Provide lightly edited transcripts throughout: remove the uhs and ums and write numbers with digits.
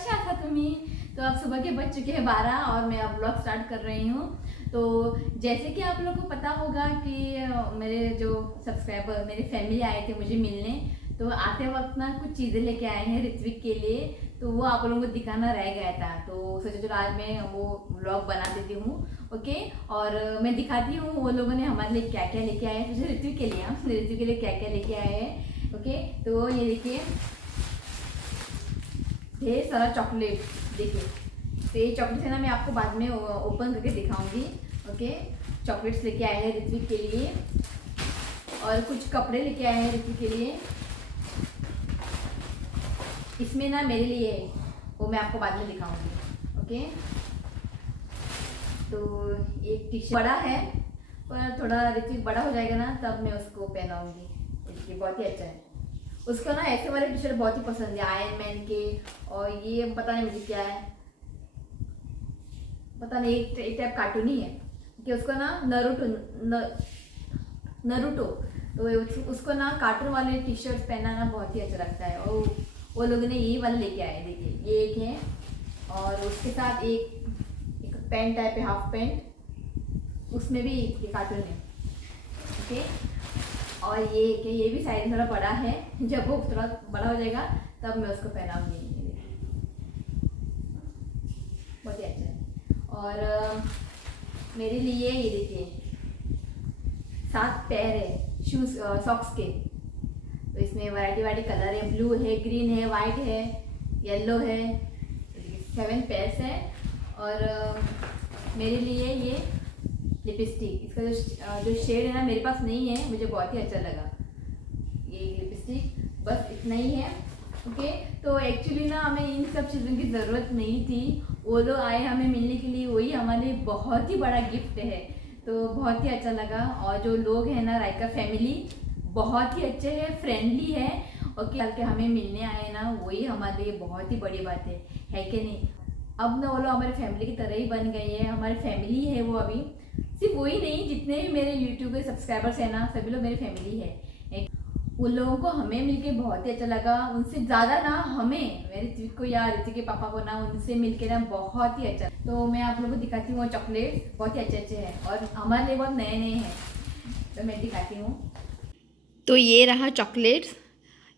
कशा था तुम्ही? तो अब सुबह के बज चुके हैं 12 और मैं अब ब्लॉग स्टार्ट कर रही हूँ। तो जैसे कि आप लोगों को पता होगा कि मेरे जो सब्सक्राइबर मेरी फैमिली आए थे मुझे मिलने, तो आते वक्त ना कुछ चीज़ें लेके आए हैं ऋत्विक के लिए, तो वो आप लोगों को दिखाना रह गया था। तो सोचा चलो आज मैं वो ब्लॉग बना देती हूँ। ओके, और मैं दिखाती हूँ वो लोगों ने हमारे लिए क्या क्या लेके आए हैं। तो ऋत्विक के लिए ऋत्विक के लिए क्या क्या लेके आए हैं। ओके, तो ये देखिए ढेर सारा चॉकलेट। देखिए, तो ये चॉकलेट है ना, मैं आपको बाद में ओपन करके दिखाऊंगी। ओके, चॉकलेट्स लेके आए हैं ऋत्विक के लिए और कुछ कपड़े लेके आए हैं ऋत्विक के लिए। इसमें ना मेरे लिए है, वो मैं आपको बाद में दिखाऊंगी। ओके, तो एक टी शर्ट बड़ा है, पर थोड़ा ऋत्विक बड़ा हो जाएगा ना तब मैं उसको पहनाऊंगी। देखिए बहुत ही अच्छा है। उसको ना ऐसे वाले टी शर्ट बहुत ही पसंद है, आयरन मैन के। और ये पता नहीं मुझे क्या है, पता नहीं, एक टाइप कार्टून ही है कि उसको ना नरूटो। तो उसको ना कार्टून वाले टी शर्ट पहनना ना बहुत ही अच्छा लगता है। और वो लोगों ने यही वाले लेके आए। देखिए ये एक है और उसके साथ एक पैंट टाइप है, हाफ पैंट, उसमें भी ये कार्टून है। ओके, और ये एक है, ये भी साइज थोड़ा बड़ा है। जब वो थोड़ा बड़ा हो जाएगा तब मैं उसको पहनाऊंगी। बहुत ही अच्छा है। और मेरे लिए ये देखिए 7 पैर है शूज, सॉक्स के। तो इसमें वैरायटी कलर है, ब्लू है, ग्रीन है, वाइट है, येलो है। 7 पैर्स है। और मेरे लिए ये लिपस्टिक, इसका जो शेड है ना मेरे पास नहीं है, मुझे बहुत ही अच्छा लगा ये लिपस्टिक। बस इतना ही है। ओके, तो एक्चुअली ना हमें इन सब चीज़ों की ज़रूरत नहीं थी। वो लोग आए हमें मिलने के लिए, वही हमारे लिए बहुत ही बड़ा गिफ्ट है। तो बहुत ही अच्छा लगा। और जो लोग हैं ना, रायका फैमिली बहुत ही अच्छे हैं, फ्रेंडली है। ओके, कल के हमें मिलने आए ना, वही हमारे लिए बहुत ही बड़ी बात है कि नहीं? अब ना वो लोग हमारी फैमिली की तरह ही बन गई है, हमारी फैमिली है वो। अभी सिर्फ वही नहीं, जितने भी मेरे यूट्यूब के सब्सक्राइबर्स हैं ना, सभी लोग मेरी फैमिली है। उन लोगों को हमें मिलके बहुत ही अच्छा लगा। उनसे ज़्यादा ना हमें, मेरे ऋतिक को या ऋतिक के पापा को ना, उनसे मिलके ना बहुत ही अच्छा। तो मैं आप लोगों को दिखाती हूँ, चॉकलेट बहुत ही अच्छे अच्छे हैं और हमारे लिए बहुत नए नए हैं, तो मैं दिखाती हूँ। तो ये रहा चॉकलेट्स।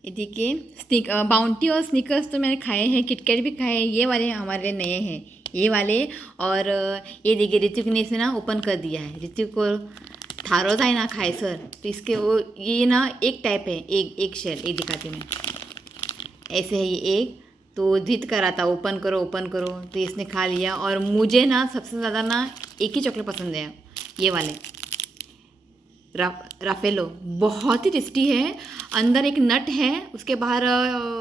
ये देखिए, बाउंटी और स्निकर्स तो मैंने खाए हैं, किटकैट भी खाए हैं। ये वाले हमारे लिए नए हैं, ये वाले। और ये देखिए ऋतिक ने इसे ना ओपन कर दिया है। ऋतिक को थारोज आहे ना खाए सर, तो इसके वो ये ना एक टाइप है, एक शेल, एक दिखाती हूँ मैं। ऐसे है ये एक, तो जिद करा था ओपन करो ओपन करो, तो इसने खा लिया। और मुझे ना सबसे ज़्यादा ना एक ही चॉकलेट पसंद है, ये वाले राफेलो। बहुत ही टेस्टी है। अंदर एक नट है, उसके बाहर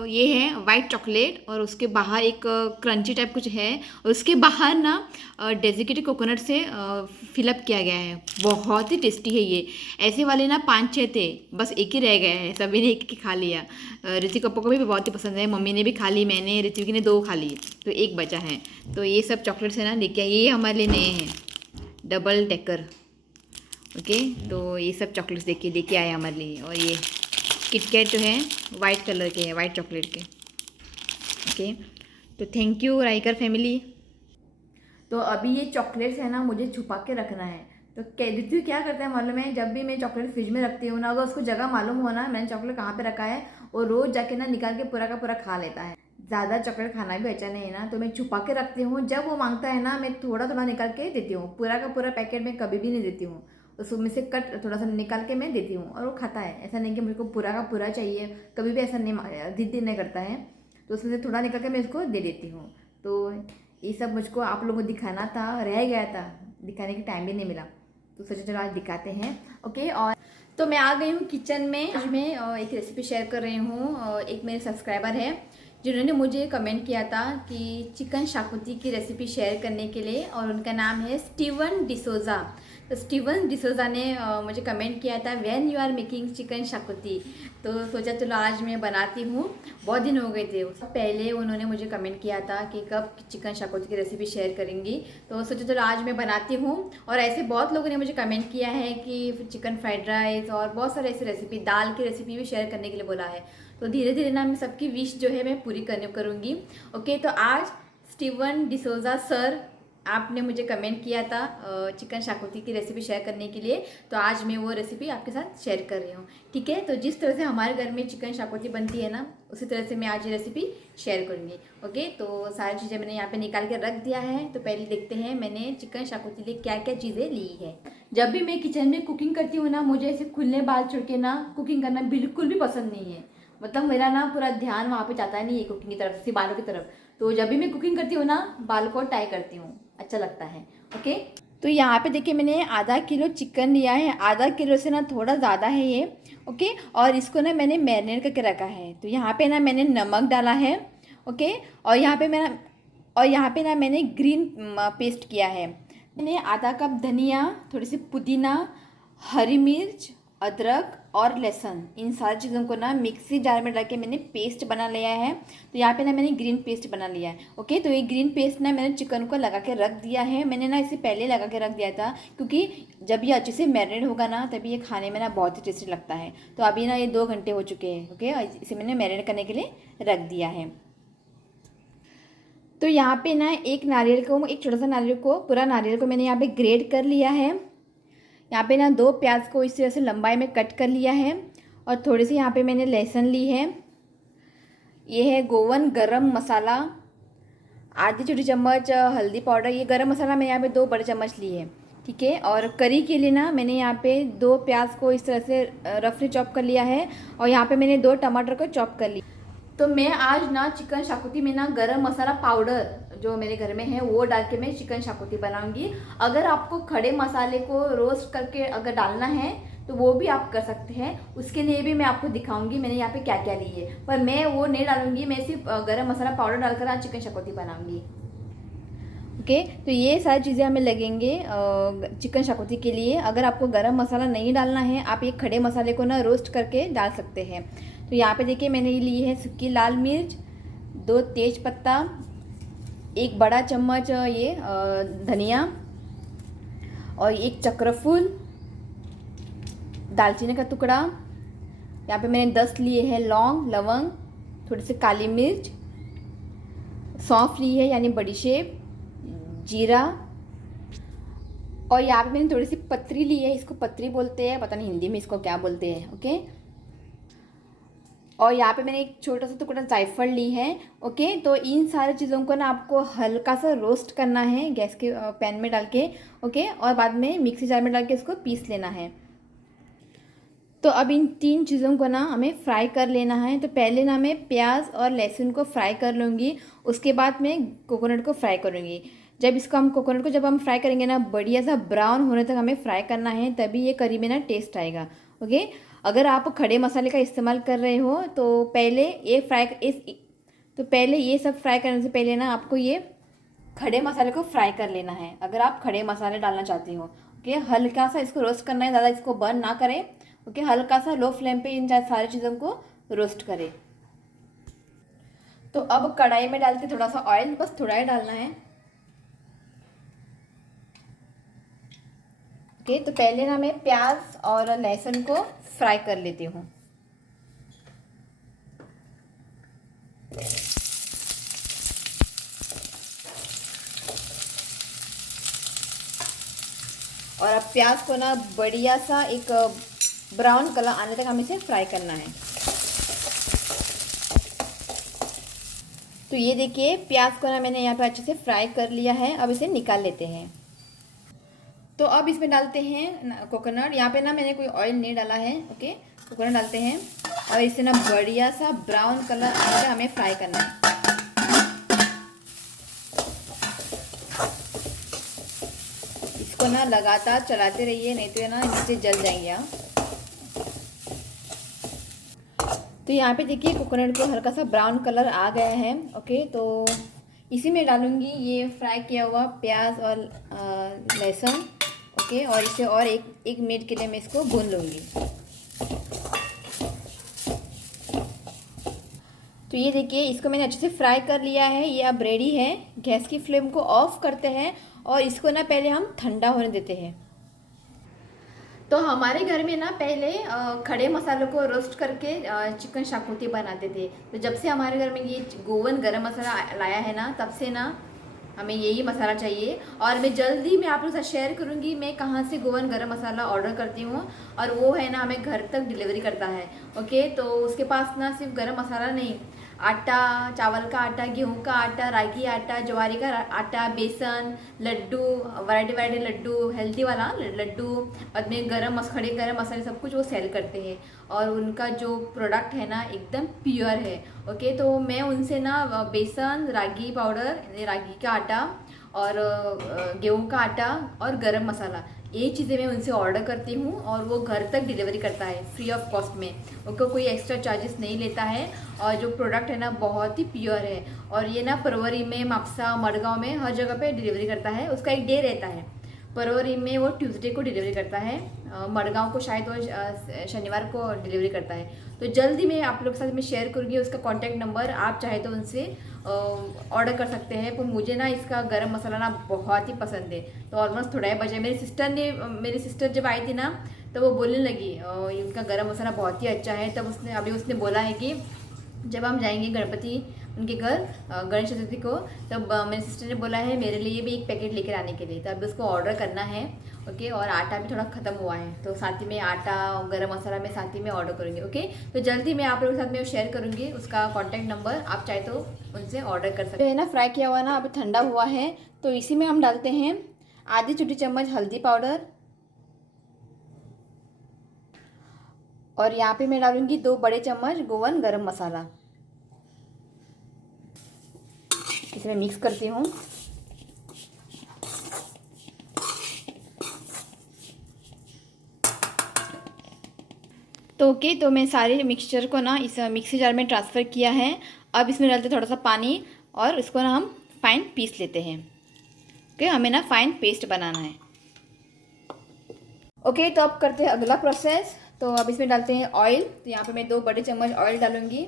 ये है वाइट चॉकलेट, और उसके बाहर एक क्रंची टाइप कुछ है, और उसके बाहर ना डेजिकेटेड कोकोनट से फिलअप किया गया है। बहुत ही टेस्टी है ये। ऐसे वाले ना 5-6 थे, बस एक ही रह गया है, सभी ने एक ही खा लिया। ऋतिक पप्पा को भी बहुत ही पसंद है, मम्मी ने भी खा ली, मैंने, ऋतिक ने 2 खा ली, तो एक बचा है। तो ये सब चॉकलेट्स है ना लेके, ये हमारे लिए नए हैं, डबल डेकर। ओके, तो ये सब चॉकलेट्स देखिए लेके आए हमारे लिए। और ये किटकैट जो है वाइट कलर के हैं, वाइट चॉकलेट के। ओके, तो थैंक यू राइकर फैमिली। तो अभी ये चॉकलेट्स है ना, मुझे छुपा के रखना है। तो ऋतु क्या करता है मालूम है, जब भी मैं चॉकलेट फ्रिज में रखती हूँ ना, अगर उसको जगह मालूम हो ना मैंने चॉकलेट कहाँ पे रखा है, वो रोज़ जाके ना निकाल के पूरा का पूरा खा लेता है। ज़्यादा चॉकलेट खाना भी अच्छा नहीं है ना, तो मैं छुपा के रखती हूँ। जब वो मांगता है ना, मैं थोड़ा थोड़ा निकाल के देती हूँ, पूरा का पूरा पैकेट में कभी भी नहीं देती हूँ। उसमें से कट थोड़ा सा निकाल के मैं देती हूँ और वो खाता है। ऐसा नहीं कि मुझको पूरा का पूरा चाहिए, कभी भी ऐसा नहीं, जिद नहीं करता है। तो उसमें से थोड़ा निकाल के मैं उसको दे देती हूँ। तो ये सब मुझको आप लोगों को दिखाना था, रह गया था, दिखाने का टाइम भी नहीं मिला, तो सोचा चलो आज दिखाते हैं। ओके, और तो मैं आ गई हूँ किचन में। आज मैं एक रेसिपी शेयर कर रही हूँ। एक मेरे सब्सक्राइबर है जिन्होंने मुझे कमेंट किया था कि चिकन शाकुती की रेसिपी शेयर करने के लिए, और उनका नाम है स्टीवन डिसोजा। तो स्टीवन डिसोजा ने मुझे कमेंट किया था when you are making chicken xacuti. तो सोचा चलो आज मैं बनाती हूँ। बहुत दिन हो गए थे, उससे पहले उन्होंने मुझे कमेंट किया था कि कब चिकन शाकुती की रेसिपी शेयर करेंगी, तो सोचा चलो आज मैं बनाती हूँ। और ऐसे बहुत लोगों ने मुझे कमेंट किया है कि चिकन फ्राइड राइस और बहुत सारे ऐसी रेसिपी, दाल की रेसिपी भी शेयर करने के लिए बोला है। तो धीरे धीरे ना मैं सबकी विश जो है मैं पूरी करने करूँगी। ओके, तो आज स्टीवन डिसोजा सर आपने मुझे कमेंट किया था चिकन शाकोती की रेसिपी शेयर करने के लिए, तो आज मैं वो रेसिपी आपके साथ शेयर कर रही हूँ। ठीक है, तो जिस तरह से हमारे घर में चिकन शाकोती बनती है ना, उसी तरह से मैं आज ये रेसिपी शेयर करूँगी। ओके, तो सारी चीज़ें मैंने यहाँ पे निकाल के रख दिया है। तो पहले देखते हैं मैंने चिकन शाकोती लिए क्या क्या चीज़ें ली है। जब भी मैं किचन में कुकिंग करती हूँ ना, मुझे ऐसे खुले बाल छोड़ के ना कुकिंग करना बिल्कुल भी पसंद नहीं है। मतलब मेरा ना पूरा ध्यान वहाँ पे जाता है नहीं है कुकिंग की तरफ से, बालों की तरफ। तो जब भी मैं कुकिंग करती हूँ ना, बाल को टाई करती हूँ, अच्छा लगता है। ओके, तो यहाँ पे देखिए मैंने आधा किलो चिकन लिया है, आधा किलो से ना थोड़ा ज़्यादा है ये। ओके, और इसको ना मैंने मैरिनेट करके रखा है। तो यहाँ पे ना मैंने नमक डाला है। ओके, और यहाँ पे ना मैंने ग्रीन पेस्ट किया है। मैंने आधा कप धनिया, थोड़ी सी पुदीना, हरी मिर्च, अदरक और लहसुन, इन सारी चीज़ों को ना मिक्सी जार में डाल के मैंने पेस्ट बना लिया है। तो यहाँ पे ना मैंने ग्रीन पेस्ट बना लिया है। ओके, तो ये ग्रीन पेस्ट ना मैंने चिकन को लगा के रख दिया है। मैंने ना इसे पहले लगा के रख दिया था, क्योंकि जब ये अच्छे से मैरिनेट होगा ना तभी ये खाने में ना बहुत ही टेस्टी लगता है। तो अभी ना ये 2 घंटे हो चुके हैं। ओके, इसे मैंने मैरिनेट करने के लिए रख दिया है। तो यहाँ पे ना एक छोटा सा नारियल को, पूरा नारियल को मैंने यहाँ पे ग्रेट कर लिया है। यहाँ पे ना 2 प्याज को इस तरह से लंबाई में कट कर लिया है। और थोड़ी सी यहाँ पे मैंने लहसुन ली है। ये है गोवन गरम मसाला, आधी छोटी चम्मच हल्दी पाउडर। ये गरम मसाला मैं यहाँ पे 2 बड़े चम्मच ली है। ठीक है, और करी के लिए ना मैंने यहाँ पे 2 प्याज को इस तरह से रफली चॉप कर लिया है। और यहाँ पे मैंने 2 टमाटर को चॉप कर लिया। तो मैं आज ना चिकन शाकोती में ना गरम मसाला पाउडर जो मेरे घर में है वो डाल के मैं चिकन शाकोती बनाऊंगी। अगर आपको खड़े मसाले को रोस्ट करके अगर डालना है तो वो भी आप कर सकते हैं, उसके लिए भी मैं आपको दिखाऊंगी मैंने यहाँ पे क्या क्या ली है। पर मैं वो नहीं डालूंगी, मैं सिर्फ गरम मसाला पाउडर डालकर आज चिकन शाकोती बनाऊंगी। ओके, तो ये सारी चीज़ें हमें लगेंगे चिकन शाकोती के लिए। अगर आपको गरम मसाला नहीं डालना है, आप ये खड़े मसाले को ना रोस्ट करके डाल सकते हैं। तो यहाँ पे देखिए मैंने ली है सूखी लाल मिर्च, 2 तेज पत्ता, 1 बड़ा चम्मच ये धनिया, और 1 चक्रफूल, दालचीनी का टुकड़ा। यहाँ पे मैंने 10 लिए हैं लौंग, लवंग, थोड़ी सी काली मिर्च, सौंफ ली है यानी बड़ी शेप, जीरा, और यहाँ पे मैंने थोड़ी सी पत्री ली है। इसको पत्री बोलते हैं, पता नहीं हिंदी में इसको क्या बोलते हैं। ओके, और यहाँ पे मैंने एक छोटा सा टुकड़ा जायफल ली है। ओके, तो इन सारी चीज़ों को ना आपको हल्का सा रोस्ट करना है गैस के पैन में डाल के। ओके, और बाद में मिक्सी जार में डाल के इसको पीस लेना है। तो अब इन 3 चीज़ों को ना हमें फ्राई कर लेना है। तो पहले ना मैं प्याज और लहसुन को फ्राई कर लूँगी, उसके बाद मैं कोकोनट को फ्राई करूँगी। जब हम फ्राई करेंगे ना, बढ़िया सा ब्राउन होने तक हमें फ्राई करना है, तभी ये करी में ना टेस्ट आएगा। ओके, अगर आप खड़े मसाले का इस्तेमाल कर रहे हो तो पहले ये सब फ्राई करने से पहले ना आपको ये खड़े मसाले को फ्राई कर लेना है, अगर आप खड़े मसाले डालना चाहते हो। ओके, हल्का सा इसको रोस्ट करना है, ज़्यादा इसको बर्न ना करें। ओके, हल्का सा लो फ्लेम पे इन सारी चीज़ों को रोस्ट करें। तो अब कढ़ाई में डाल के थोड़ा सा ऑयल, बस थोड़ा ही डालना है। ओके, तो पहले ना मैं प्याज और लहसुन को फ्राई कर लेती हूँ। और अब प्याज को ना बढ़िया सा एक ब्राउन कलर आने तक हमें इसे फ्राई करना है। तो ये देखिए प्याज को ना मैंने यहाँ पे अच्छे से फ्राई कर लिया है। अब इसे निकाल लेते हैं। तो अब इसमें डालते हैं कोकोनट। यहाँ पे ना मैंने कोई ऑयल नहीं डाला है। ओके, कोकोनट डालते हैं और इसे ना बढ़िया सा ब्राउन कलर आने तक हमें फ्राई करना है। इसको ना लगातार चलाते रहिए, नहीं तो ये ना नीचे जल जाएंगे आप। तो यहाँ पे देखिए कोकोनट को हल्का सा ब्राउन कलर आ गया है। ओके, तो इसी में डालूंगी ये फ्राई किया हुआ प्याज और लहसुन। ओके, और इसे और एक मिनट के लिए मैं इसको भून लूँगी। तो ये देखिए इसको मैंने अच्छे से फ्राई कर लिया है, ये अब रेडी है। गैस की फ्लेम को ऑफ करते हैं और इसको ना पहले हम ठंडा होने देते हैं। तो हमारे घर में ना पहले खड़े मसालों को रोस्ट करके चिकन शाकोती बनाते थे। तो जब से हमारे घर में ये गोवन गरम मसाला लाया है ना, तब से ना हमें यही मसाला चाहिए। और मैं जल्दी मैं आप लोग के साथ शेयर करूँगी मैं कहाँ से गोवन गरम मसाला ऑर्डर करती हूँ, और वो है ना हमें घर तक डिलीवरी करता है। ओके, तो उसके पास ना सिर्फ गरम मसाला नहीं, आटा, चावल का आटा, गेहूं का आटा, रागी आटा, ज्वारी का आटा, बेसन, लड्डू, वैरायटी वैरायटी लड्डू, हेल्दी वाला लड्डू, बाद में खड़े गरम मसाले सब कुछ वो सेल करते हैं। और उनका जो प्रोडक्ट है ना एकदम प्योर है। ओके, तो मैं उनसे ना बेसन, रागी पाउडर, रागी का आटा और गेहूं का आटा और गरम मसाला, ये चीज़ें मैं उनसे ऑर्डर करती हूँ और वो घर तक डिलीवरी करता है फ्री ऑफ कॉस्ट में। उनको कोई एक्स्ट्रा चार्जेस नहीं लेता है। और जो प्रोडक्ट है ना बहुत ही प्योर है। और ये ना परवरी में, मापसा, मडगांव में हर जगह पे डिलीवरी करता है। उसका एक डे रहता है, परवरी में वो ट्यूसडे को डिलीवरी करता है, मडगांव को शायद वो शनिवार को डिलीवरी करता है। तो जल्दी मैं आप लोग के साथ में शेयर करूँगी उसका कॉन्टैक्ट नंबर, आप चाहे तो उनसे ऑर्डर कर सकते हैं। पर मुझे ना इसका गरम मसाला ना बहुत ही पसंद है। तो ऑलमोस्ट थोड़ा ही बचा है। मेरी सिस्टर जब आई थी ना, तो वो बोलने लगी इनका गरम मसाला बहुत ही अच्छा है। तब उसने बोला है कि जब हम जाएंगे गणपति उनके घर गणेश चतुर्थी को, तब मेरी सिस्टर ने बोला है मेरे लिए भी एक पैकेट लेकर आने के लिए। तो अभी उसको ऑर्डर करना है। ओके, और आटा भी थोड़ा ख़त्म हुआ है, तो साथ ही में आटा और गरम मसाला मैं साथ ही में ऑर्डर करूँगी। ओके, तो जल्दी मैं आप लोगों के साथ में शेयर करूँगी उसका कॉन्टैक्ट नंबर, आप चाहे तो उनसे ऑर्डर कर सकते हैं। ना फ्राई किया हुआ ना अभी ठंडा हुआ है, तो इसी में हम डालते हैं आधी छोटी चम्मच हल्दी पाउडर, और यहाँ पे मैं डालूंगी 2 बड़े चम्मच गोवन गरम मसाला। इसमें मिक्स करती हूँ। तो ओके, तो मैं सारे मिक्सचर को ना इस मिक्सी जार में ट्रांसफ़र किया है। अब इसमें डालते थोड़ा सा पानी और इसको ना हम फाइन पीस लेते हैं। ओके, हमें ना फाइन पेस्ट बनाना है। ओके, तो अब करते हैं अगला प्रोसेस। तो अब इसमें डालते हैं ऑयल। तो यहाँ पे मैं 2 बड़े चम्मच ऑयल डालूंगी।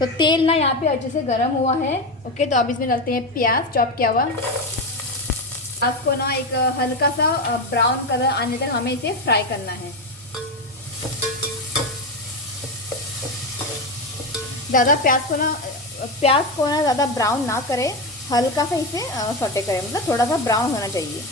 तो तेल ना यहाँ पे अच्छे से गर्म हुआ है। ओके, तो अब इसमें डालते हैं प्याज, चॉप किया हुआ। प्याज को ना एक हल्का सा ब्राउन कलर आने तक हमें इसे फ्राई करना है। ज़्यादा प्याज को ना ज़्यादा ब्राउन ना करें, हल्का सा इसे सौटे करें, मतलब थोड़ा सा ब्राउन होना चाहिए।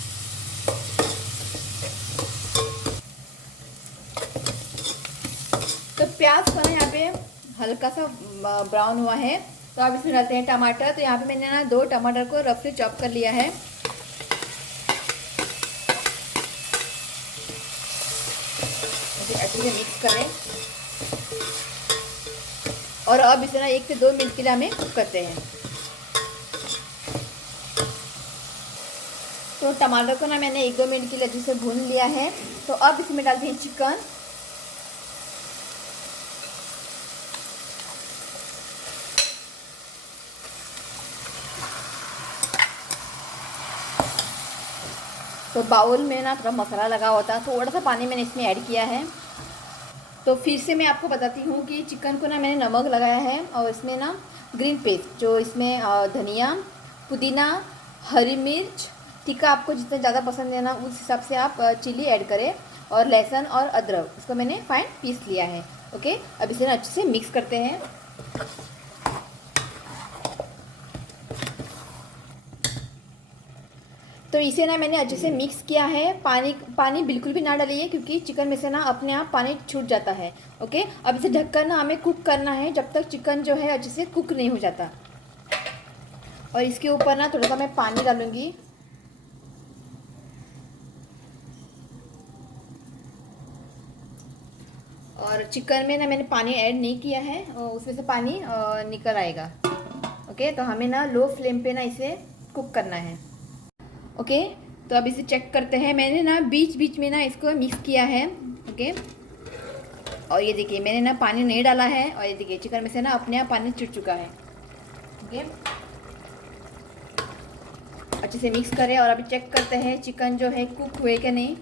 तो प्याज को ना यहाँ पे हल्का सा ब्राउन हुआ है। तो अब इसमें डालते हैं टमाटर। तो यहाँ पे मैंने ना 2 टमाटर को रफली चॉप कर लिया है। अच्छे से मिक्स करें और अब इसे ना 1 से 2 मिनट के लिए हमें कुक करते हैं। तो टमाटर को ना मैंने 1-2 मिनट के लिए अच्छे से भून लिया है। तो अब इसमें डालते हैं चिकन। तो बाउल में ना थोड़ा मसाला लगा होता है, थोड़ा सा पानी मैंने इसमें ऐड किया है। तो फिर से मैं आपको बताती हूँ कि चिकन को ना मैंने नमक लगाया है, और इसमें ना ग्रीन पेस्ट, जो इसमें धनिया, पुदीना, हरी मिर्च, तीखा आपको जितना ज़्यादा पसंद है ना उस हिसाब से आप चिली ऐड करें, और लहसुन और अदरक इसको मैंने फाइन पीस लिया है। ओके, अब इसे ना अच्छे से मिक्स करते हैं। तो इसे ना मैंने अच्छे से मिक्स किया है। पानी बिल्कुल भी ना डालिए, क्योंकि चिकन में से ना अपने आप पानी छूट जाता है। ओके, अब इसे ढककर ना हमें कुक करना है जब तक चिकन जो है अच्छे से कुक नहीं हो जाता। और इसके ऊपर ना थोड़ा सा मैं पानी डालूंगी। और चिकन में ना मैंने पानी ऐड नहीं किया है, और उसमें से पानी निकल आएगा। ओके, तो हमें ना लो फ्लेम पे ना इसे कुक करना है। ओके, तो अब इसे चेक करते हैं। मैंने ना बीच बीच में ना इसको मिक्स किया है। ओके, और ये देखिए मैंने ना पानी नहीं डाला है, और ये देखिए चिकन में से ना अपने आप पानी छूट चुका है। ओके, अच्छे से मिक्स करें और अभी चेक करते हैं चिकन जो है कुक हुए कि नहीं।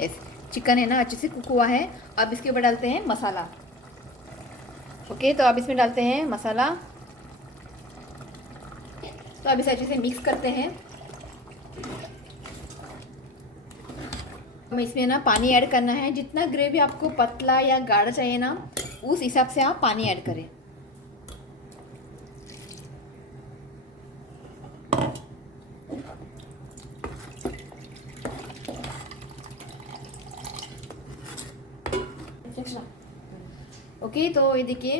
यस, चिकन है ना अच्छे से कुक हुआ है। अब इसके ऊपर डालते हैं मसाला। ओके, तो अब इसमें डालते हैं मसाला। तो अब इसे अच्छे से मिक्स करते हैं। हमें इसमें ना पानी ऐड करना है। जितना ग्रेवी आपको पतला या गाढ़ा चाहिए ना, उस हिसाब से आप पानी ऐड करें। ओके, तो ये देखिए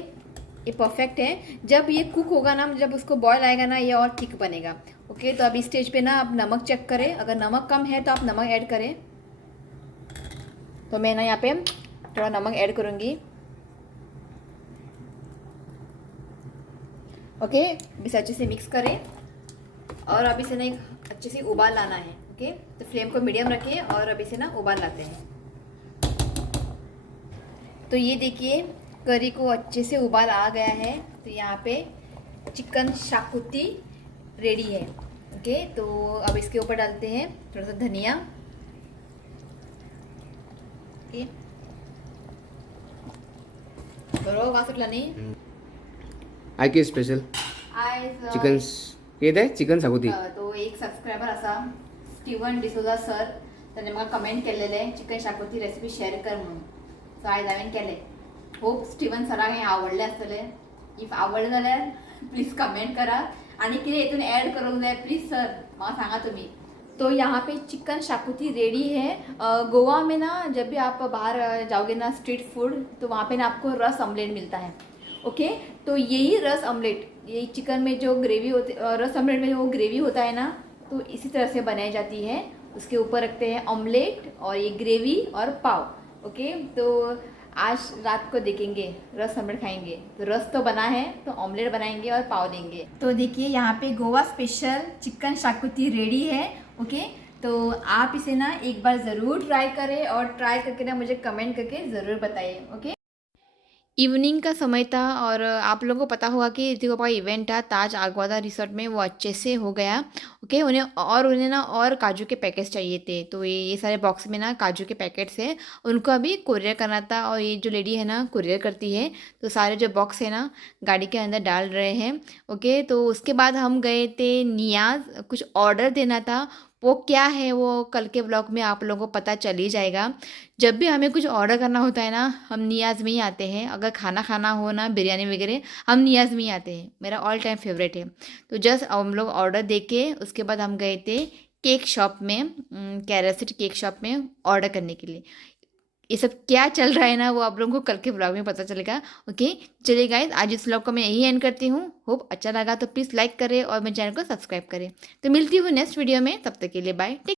ये परफेक्ट है। जब ये कुक होगा ना, जब उसको बॉयल आएगा ना, ये और थिक बनेगा। ओके, तो अब इस स्टेज पे ना आप नमक चेक करें। अगर नमक कम है तो आप नमक ऐड करें। तो मैं ना यहाँ पे थोड़ा नमक ऐड करूँगी। ओके, इसे अच्छे से मिक्स करें और अब इसे ना एक अच्छे से उबाल लाना है। ओके, तो फ्लेम को मीडियम रखें और अब इसे ना उबाल लाते हैं। तो ये देखिए करी को अच्छे से उबाल आ गया है। तो यहाँ पे चिकन शाकुती रेडी है। ओके, तो अब इसके ऊपर डालते हैं थोड़ा सा धनिया। ओके, बरोबर वासुटला नहीं आय की स्पेशल आज चिकन येत आहे चिकन शाकुती. तो एक सबस्क्रायबर असा स्टीवन डिसोजा सर त्याने मला कमेंट केलेलं आहे चिकन शाकोती रेसिपी शेअर कर म्हणून. सो आयज हांवें केले. होप स्टीवन सराक हें आवडलें आसतलें. इफ आवडलें जाल्यार प्लीज कमेंट करा आणि कितें हेतून ऐड करूंक जाय प्लीज सर म्हाका सांगा तुम्ही. तो यहाँ पे चिकन शाकुती रेडी है। गोवा में ना जब भी आप बाहर जाओगे ना स्ट्रीट फूड, तो वहाँ पे ना आपको रस ऑमलेट मिलता है। ओके, तो यही रस ऑमलेट, यही चिकन में जो ग्रेवी होती, रस ऑमलेट में जो ग्रेवी होता है ना, तो इसी तरह से बनाई जाती है। उसके ऊपर रखते हैं ऑमलेट और ये ग्रेवी और पाव। ओके, तो आज रात को देखेंगे रस ऑमलेट खाएंगे। तो रस तो बना है, तो ऑमलेट बनाएंगे और पाव देंगे। तो देखिए यहाँ पे Goa special chicken xacuti ready है। ओके, तो आप इसे ना एक बार ज़रूर ट्राई करें और ट्राई करके ना मुझे कमेंट करके ज़रूर बताइए। ओके, इवनिंग का समय था और आप लोगों को पता होगा कि ऋतिका का इवेंट था ताज आगवादा रिसोर्ट में, वो अच्छे से हो गया। ओके, उन्हें ना और काजू के पैकेट्स चाहिए थे। तो ये सारे बॉक्स में ना काजू के पैकेट्स हैं, उनको अभी कुरियर करना था। और ये जो लेडी है ना कुरियर करती है, तो सारे जो बॉक्स है ना गाड़ी के अंदर डाल रहे हैं। ओके, तो उसके बाद हम गए थे नियाज़, कुछ ऑर्डर देना था। वो क्या है वो कल के ब्लॉग में आप लोगों को पता चल ही जाएगा। जब भी हमें कुछ ऑर्डर करना होता है ना, हम नियाज़ में ही आते हैं। अगर खाना खाना हो ना बिरयानी वगैरह, हम नियाज़ में ही आते हैं। मेरा ऑल टाइम फेवरेट है। तो जस्ट हम लोग ऑर्डर दे के उसके बाद हम गए थे केक शॉप में, कैरेसिट केक शॉप में ऑर्डर करने के लिए। ये सब क्या चल रहा है ना, वो आप लोगों को कल के ब्लॉग में पता चलेगा। ओके, चलिए गाइस, आज इस ब्लॉग को मैं यही एंड करती हूँ। होप अच्छा लगा तो प्लीज़ लाइक करें और मेरे चैनल को सब्सक्राइब करें। तो मिलती हूँ नेक्स्ट वीडियो में, तब तक के लिए बाय।